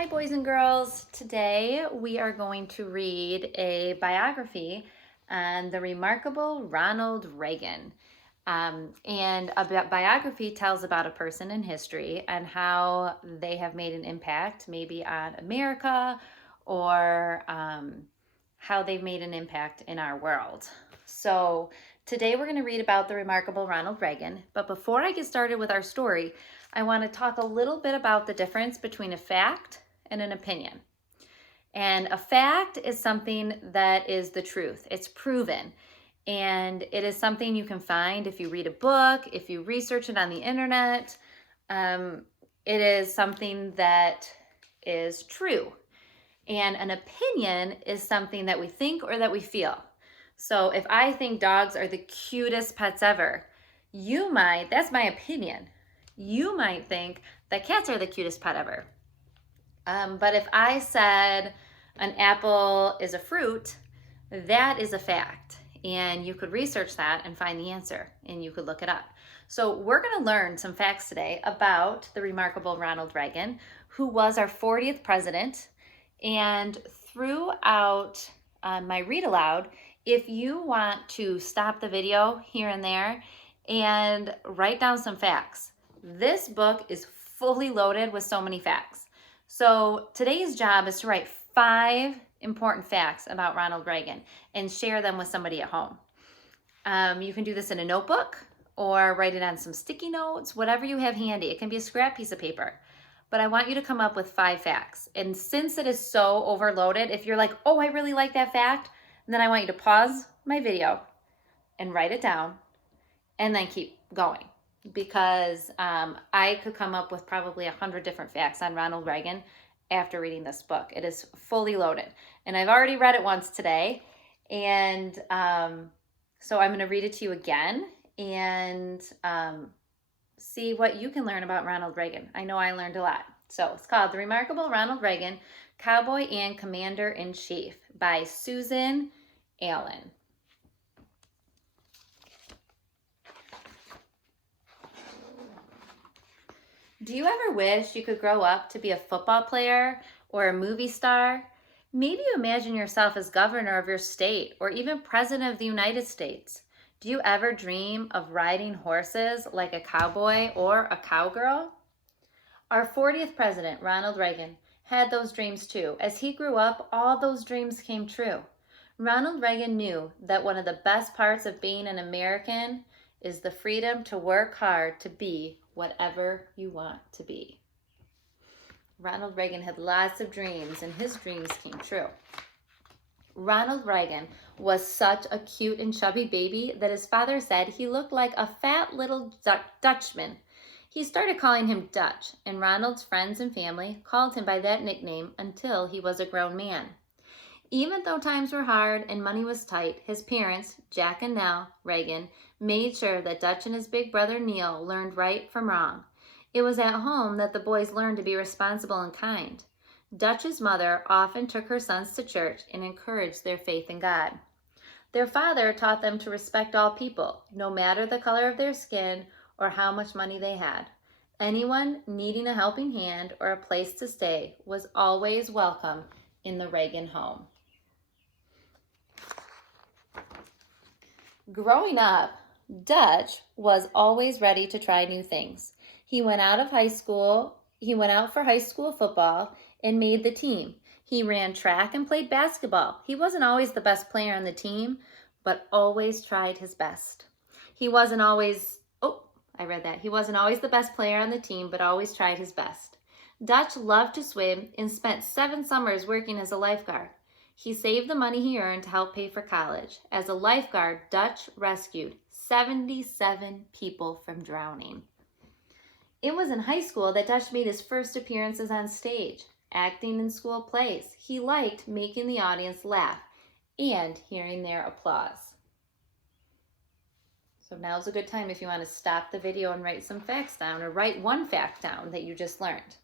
Hi, boys and girls. Today we are going to read a biography on the remarkable Ronald Reagan. And a biography tells about a person in history and how they have made an impact, maybe on America or how they've made an impact in our world. So today we're going to read about the remarkable Ronald Reagan. But before I get started with our story, I want to talk a little bit about the difference between a fact and an opinion. And a fact is something that is the truth. It's proven. And it is something you can find if you read a book, if you research it on the internet. It is something that is true. And an opinion is something that we think or that we feel. So if I think dogs are the cutest pets ever, that's my opinion. You might think that cats are the cutest pet ever. But if I said an apple is a fruit, that is a fact. And you could research that and find the answer, and you could look it up. So we're going to learn some facts today about the remarkable Ronald Reagan, who was our 40th president. And throughout my read aloud, if you want to stop the video here and there and write down some facts, this book is fully loaded with so many facts. So today's job is to write 5 important facts about Ronald Reagan and share them with somebody at home. You can do this in a notebook or write it on some sticky notes, whatever you have handy. It can be a scrap piece of paper. But I want you to come up with 5 facts. And since it is so overloaded, if you're like, oh, I really like that fact, then I want you to pause my video and write it down and then keep going. Because I could come up with probably 100 different facts on Ronald Reagan after reading this book. It is fully loaded. And I've already read it once today. And so I'm going to read it to you again and see what you can learn about Ronald Reagan. I know I learned a lot. So it's called The Remarkable Ronald Reagan, Cowboy and Commander-in-Chief by Susan Allen. Do you ever wish you could grow up to be a football player or a movie star? Maybe you imagine yourself as governor of your state or even president of the United States. Do you ever dream of riding horses like a cowboy or a cowgirl? Our 40th president, Ronald Reagan, had those dreams too. As he grew up, all those dreams came true. Ronald Reagan knew that one of the best parts of being an American is the freedom to work hard to be whatever you want to be. Ronald Reagan had lots of dreams, and his dreams came true. Ronald Reagan was such a cute and chubby baby that his father said he looked like a fat little Dutchman. He started calling him Dutch, and Ronald's friends and family called him by that nickname until he was a grown man. Even though times were hard and money was tight, his parents, Jack and Nell Reagan, made sure that Dutch and his big brother Neil learned right from wrong. It was at home that the boys learned to be responsible and kind. Dutch's mother often took her sons to church and encouraged their faith in God. Their father taught them to respect all people, no matter the color of their skin or how much money they had. Anyone needing a helping hand or a place to stay was always welcome in the Reagan home. Growing up, Dutch was always ready to try new things. He went out for high school football and made the team. He ran track and played basketball. He wasn't always the best player on the team, but always tried his best. He wasn't always the best player on the team, but always tried his best. Dutch loved to swim and spent 7 summers working as a lifeguard. He saved the money he earned to help pay for college. As a lifeguard, Dutch rescued 77 people from drowning. It was in high school that Dutch made his first appearances on stage, acting in school plays. He liked making the audience laugh and hearing their applause. So now's a good time if you want to stop the video and write some facts down, or write one fact down that you just learned.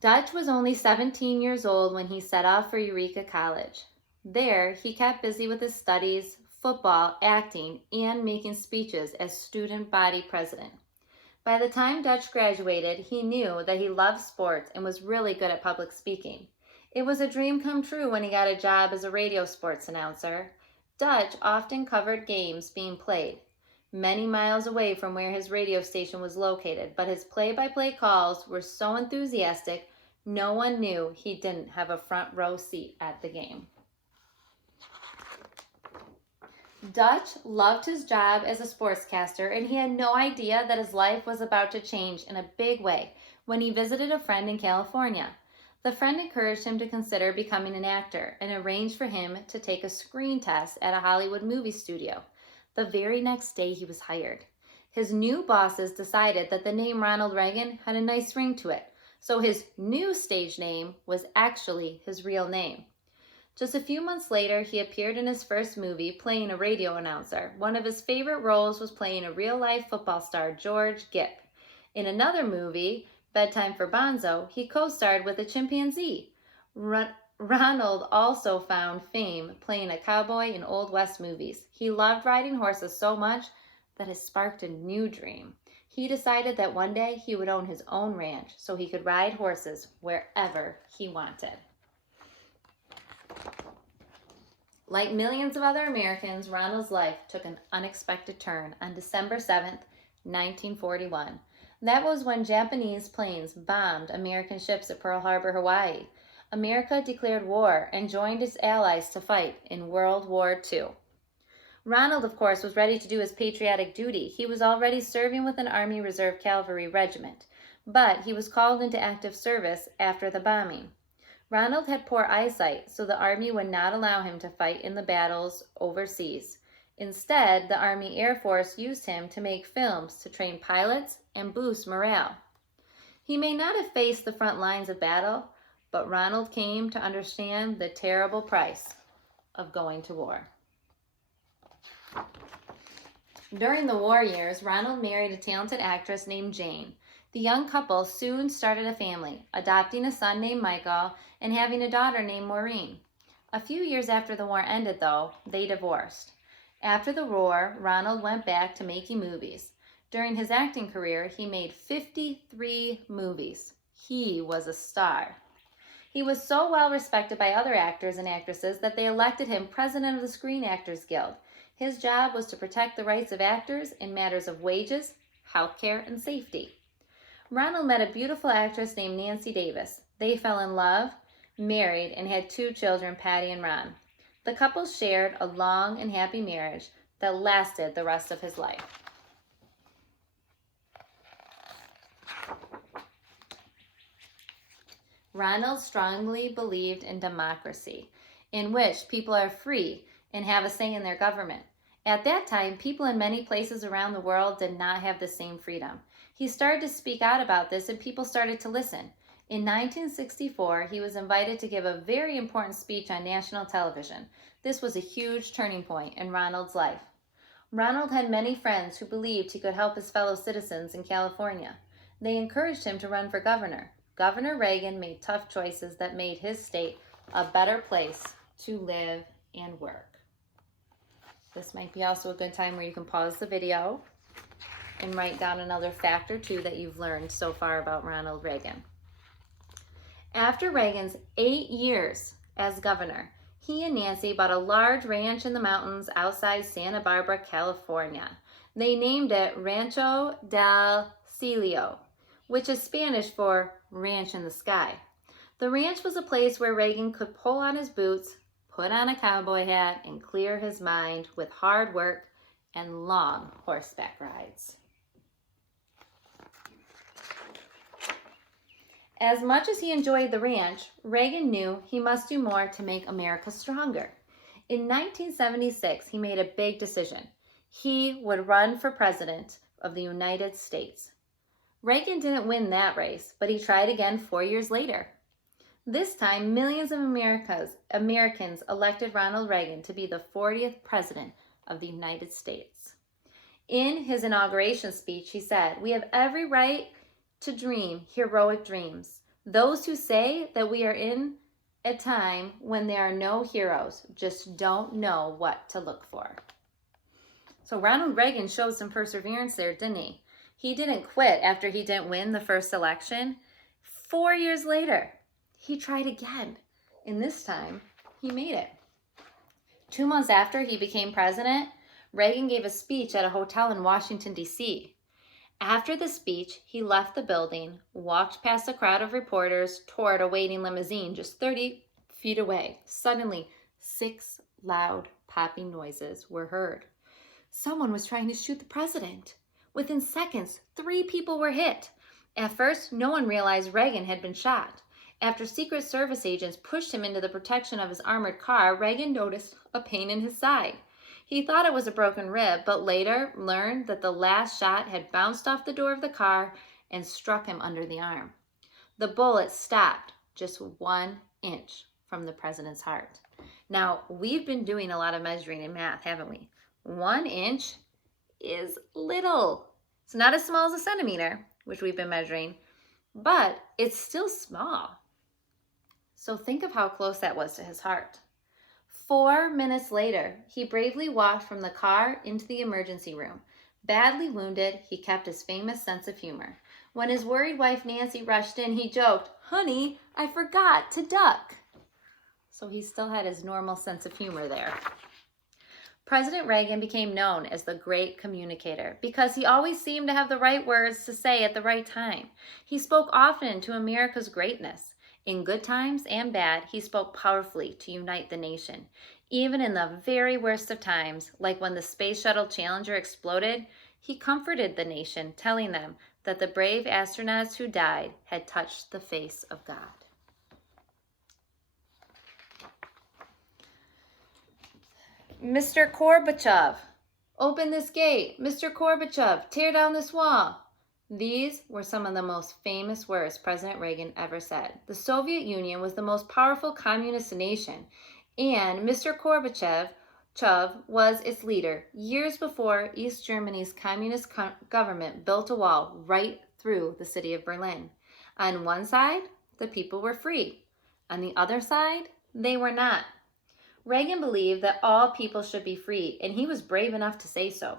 Dutch was only 17 years old when he set off for Eureka College. There, he kept busy with his studies, football, acting, and making speeches as student body president. By the time Dutch graduated, he knew that he loved sports and was really good at public speaking. It was a dream come true when he got a job as a radio sports announcer. Dutch often covered games being played many miles away from where his radio station was located, but his play-by-play calls were so enthusiastic, no one knew he didn't have a front row seat at the game. Dutch loved his job as a sportscaster, and he had no idea that his life was about to change in a big way when he visited a friend in California. The friend encouraged him to consider becoming an actor and arranged for him to take a screen test at a Hollywood movie studio. The very next day, he was hired. His new bosses decided that the name Ronald Reagan had a nice ring to it, so his new stage name was actually his real name. Just a few months later, he appeared in his first movie playing a radio announcer. One of his favorite roles was playing a real-life football star, George Gipp. In another movie, Bedtime for Bonzo, he co-starred with a chimpanzee. Ronald also found fame playing a cowboy in Old West movies. He loved riding horses so much that it sparked a new dream. He decided that one day he would own his own ranch so he could ride horses wherever he wanted. Like millions of other Americans, Ronald's life took an unexpected turn on December 7th, 1941. That was when Japanese planes bombed American ships at Pearl Harbor, Hawaii. America declared war and joined its allies to fight in World War II. Ronald, of course, was ready to do his patriotic duty. He was already serving with an Army Reserve Cavalry regiment, but he was called into active service after the bombing. Ronald had poor eyesight, so the Army would not allow him to fight in the battles overseas. Instead, the Army Air Force used him to make films to train pilots and boost morale. He may not have faced the front lines of battle, but Ronald came to understand the terrible price of going to war. During the war years, Ronald married a talented actress named Jane. The young couple soon started a family, adopting a son named Michael and having a daughter named Maureen. A few years after the war ended, though, they divorced. After the war, Ronald went back to making movies. During his acting career, he made 53 movies. He was a star. He was so well respected by other actors and actresses that they elected him president of the Screen Actors Guild. His job was to protect the rights of actors in matters of wages, healthcare, and safety. Ronald met a beautiful actress named Nancy Davis. They fell in love, married, and had 2 children, Patty and Ron. The couple shared a long and happy marriage that lasted the rest of his life. Ronald strongly believed in democracy, in which people are free and have a say in their government. At that time, people in many places around the world did not have the same freedom. He started to speak out about this, and people started to listen. In 1964, he was invited to give a very important speech on national television. This was a huge turning point in Ronald's life. Ronald had many friends who believed he could help his fellow citizens in California. They encouraged him to run for governor. Governor Reagan made tough choices that made his state a better place to live and work. This might be also a good time where you can pause the video and write down another fact or two that you've learned so far about Ronald Reagan. After Reagan's 8 years as governor, he and Nancy bought a large ranch in the mountains outside Santa Barbara, California. They named it Rancho del Cielo, which is Spanish for ranch in the sky. The ranch was a place where Reagan could pull on his boots, put on a cowboy hat, and clear his mind with hard work and long horseback rides. As much as he enjoyed the ranch, Reagan knew he must do more to make America stronger. In 1976, he made a big decision. He would run for president of the United States. Reagan didn't win that race, but he tried again 4 years later. This time, millions of Americans elected Ronald Reagan to be the 40th president of the United States. In his inauguration speech, he said, "We have every right to dream heroic dreams. Those who say that we are in a time when there are no heroes just don't know what to look for." So Ronald Reagan showed some perseverance there, didn't he? He didn't quit after he didn't win the first election. 4 years later, he tried again, and this time he made it. 2 months after he became president, Reagan gave a speech at a hotel in Washington, D.C. After the speech, he left the building, walked past a crowd of reporters toward a waiting limousine just 30 feet away. Suddenly, 6 loud popping noises were heard. Someone was trying to shoot the president. Within seconds, 3 people were hit. At first, no one realized Reagan had been shot. After Secret Service agents pushed him into the protection of his armored car, Reagan noticed a pain in his side. He thought it was a broken rib, but later learned that the last shot had bounced off the door of the car and struck him under the arm. The bullet stopped just 1 inch from the president's heart. Now, we've been doing a lot of measuring in math, haven't we? 1 inch is little. It's not as small as a centimeter, which we've been measuring, but it's still small. So think of how close that was to his heart. 4 minutes later, he bravely walked from the car into the emergency room. Badly wounded, he kept his famous sense of humor. When his worried wife Nancy rushed in, he joked, "Honey, I forgot to duck." So he still had his normal sense of humor there. President Reagan became known as the great communicator because he always seemed to have the right words to say at the right time. He spoke often to America's greatness. In good times and bad, he spoke powerfully to unite the nation. Even in the very worst of times, like when the Space Shuttle Challenger exploded, he comforted the nation, telling them that the brave astronauts who died had touched the face of God. Mr. Gorbachev, open this gate. Mr. Gorbachev, tear down this wall. These were some of the most famous words President Reagan ever said. The Soviet Union was the most powerful communist nation, and Mr. Gorbachev was its leader years before East Germany's communist government built a wall right through the city of Berlin. On one side, the people were free. On the other side, they were not. Reagan believed that all people should be free, and he was brave enough to say so.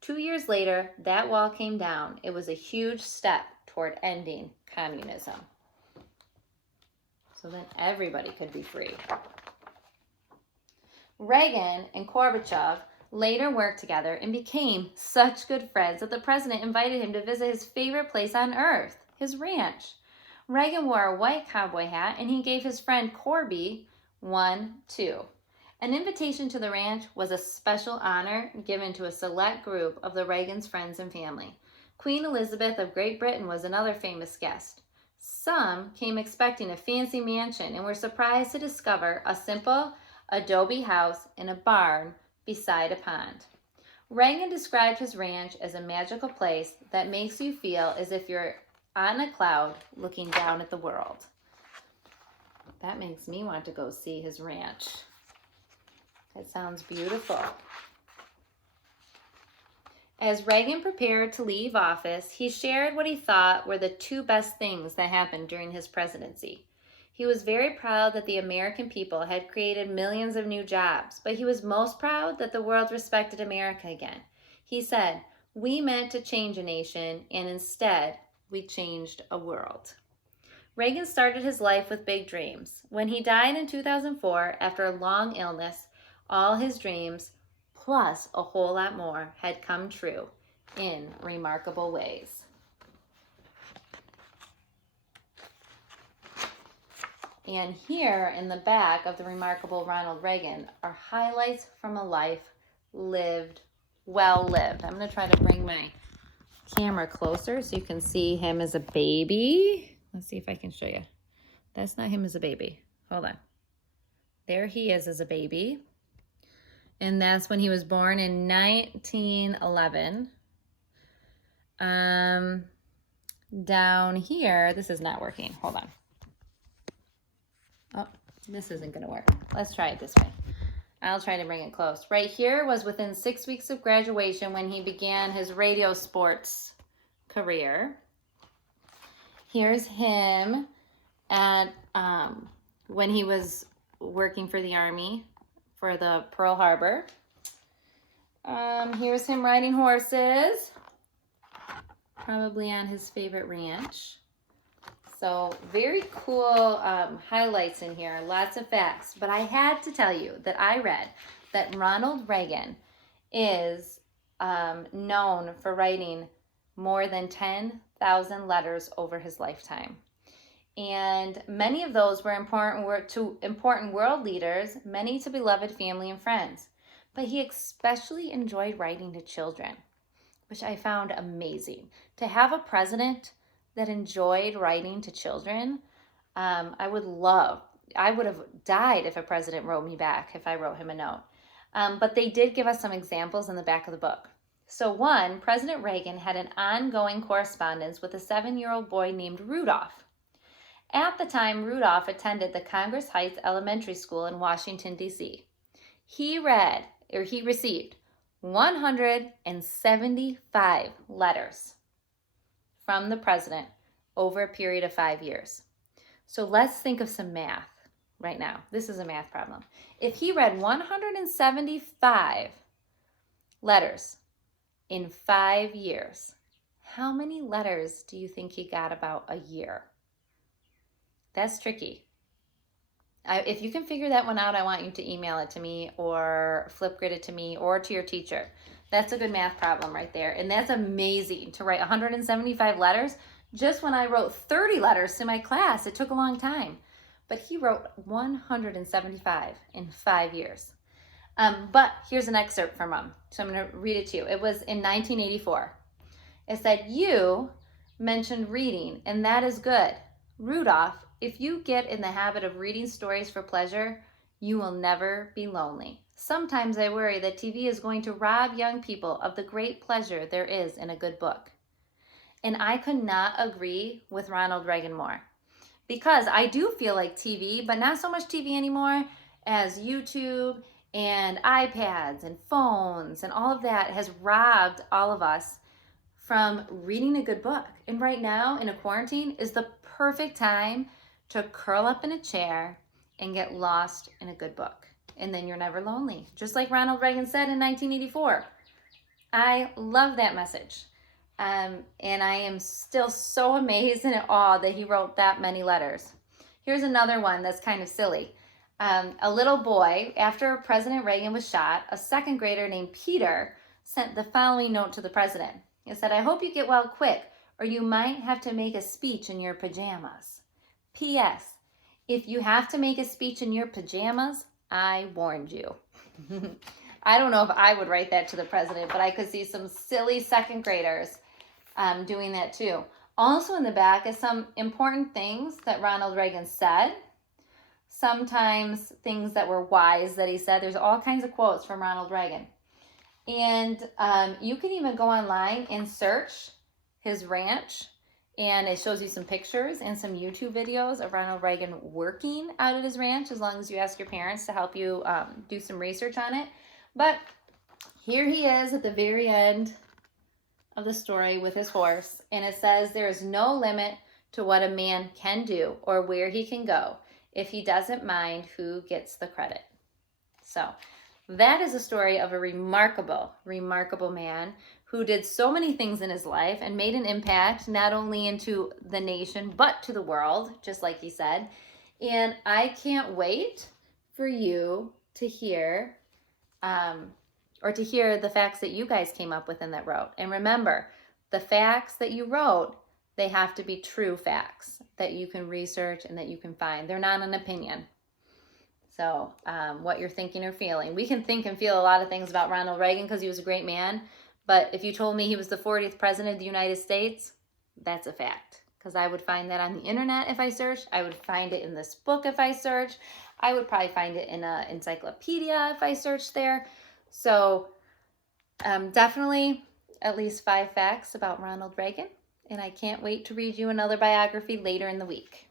2 years later, that wall came down. It was a huge step toward ending communism. So then everybody could be free. Reagan and Gorbachev later worked together and became such good friends that the president invited him to visit his favorite place on earth, his ranch. Reagan wore a white cowboy hat, and he gave his friend Corby one too. An invitation to the ranch was a special honor given to a select group of the Reagan's friends and family. Queen Elizabeth of Great Britain was another famous guest. Some came expecting a fancy mansion and were surprised to discover a simple adobe house in a barn beside a pond. Reagan described his ranch as a magical place that makes you feel as if you're on a cloud looking down at the world. That makes me want to go see his ranch. That sounds beautiful. As Reagan prepared to leave office, he shared what he thought were the 2 best things that happened during his presidency. He was very proud that the American people had created millions of new jobs, but he was most proud that the world respected America again. He said, "We meant to change a nation, and instead, we changed a world." Reagan started his life with big dreams. When he died in 2004, after a long illness, all his dreams, plus a whole lot more, had come true in remarkable ways. And here in the back of the remarkable Ronald Reagan are highlights from a life lived, well lived. I'm going to try to bring my camera closer so you can see him as a baby. Let's see if I can show you. That's not him as a baby. Hold on. There he is as a baby. And that's when he was born in 1911. Down here, this is not working. Hold on. Oh, this isn't going to work. Let's try it this way. I'll try to bring it close. Right here was within 6 weeks of graduation when he began his radio sports career. Here's him at when he was working for the Army for the Pearl Harbor. Here's him riding horses. probably on his favorite ranch. So very cool highlights in here, lots of facts. But I had to tell you that I read that Ronald Reagan is known for writing more than 10,000 letters over his lifetime. And many of those were important world leaders, many to beloved family and friends. But he especially enjoyed writing to children, which I found amazing. To have a president that enjoyed writing to children, I would have died if a president wrote me back, if I wrote him a note. But they did give us some examples in the back of the book. So one, President Reagan had an ongoing correspondence with a 7-year-old boy named Rudolph. At the time, Rudolph attended the Congress Heights Elementary School in Washington, D.C. He received 175 letters from the president over a period of 5 years. So let's think of some math right now. This is a math problem. If he read 175 letters in 5 years, how many letters do you think he got about a year? That's tricky. If you can figure that one out, I want you to email it to me or Flipgrid it to me or to your teacher. That's a good math problem right there. And that's amazing to write 175 letters. Just when I wrote 30 letters to my class, it took a long time. But he wrote 175 in 5 years. But here's an excerpt from him. So I'm going to read it to you. It was in 1984. It said, "You mentioned reading, and that is good. Rudolph, if you get in the habit of reading stories for pleasure, you will never be lonely. Sometimes I worry that TV is going to rob young people of the great pleasure there is in a good book." And I could not agree with Ronald Reagan more, because I do feel like TV, but not so much TV anymore, as YouTube and iPads and phones and all of that has robbed all of us from reading a good book. And right now in a quarantine is the perfect time to curl up in a chair and get lost in a good book. And then you're never lonely. Just like Ronald Reagan said in 1984. I love that message. And I am still so amazed and in awe that he wrote that many letters. Here's another one that's kind of silly. A little boy, after President Reagan was shot, a second grader named Peter sent the following note to the president. It said, "I hope you get well quick, or you might have to make a speech in your pajamas. P.S. If you have to make a speech in your pajamas, I warned you." I don't know if I would write that to the president, but I could see some silly second graders doing that too. Also in the back is some important things that Ronald Reagan said. Sometimes things that were wise that he said. There's all kinds of quotes from Ronald Reagan. And you can even go online and search his ranch, and it shows you some pictures and some YouTube videos of Ronald Reagan working out at his ranch, as long as you ask your parents to help you do some research on it. But here he is at the very end of the story with his horse, and it says, "There is no limit to what a man can do or where he can go if he doesn't mind who gets the credit." So that is a story of a remarkable, remarkable man who did so many things in his life and made an impact not only into the nation, but to the world, just like he said. And I can't wait for you to hear, to hear the facts that you guys came up with and that wrote. And remember, the facts that you wrote, they have to be true facts that you can research and that you can find. They're not an opinion. So what you're thinking or feeling. We can think and feel a lot of things about Ronald Reagan because he was a great man. But if you told me he was the 40th president of the United States, that's a fact. Because I would find that on the internet if I searched. I would find it in this book if I searched. I would probably find it in an encyclopedia if I searched there. So definitely at least 5 facts about Ronald Reagan. And I can't wait to read you another biography later in the week.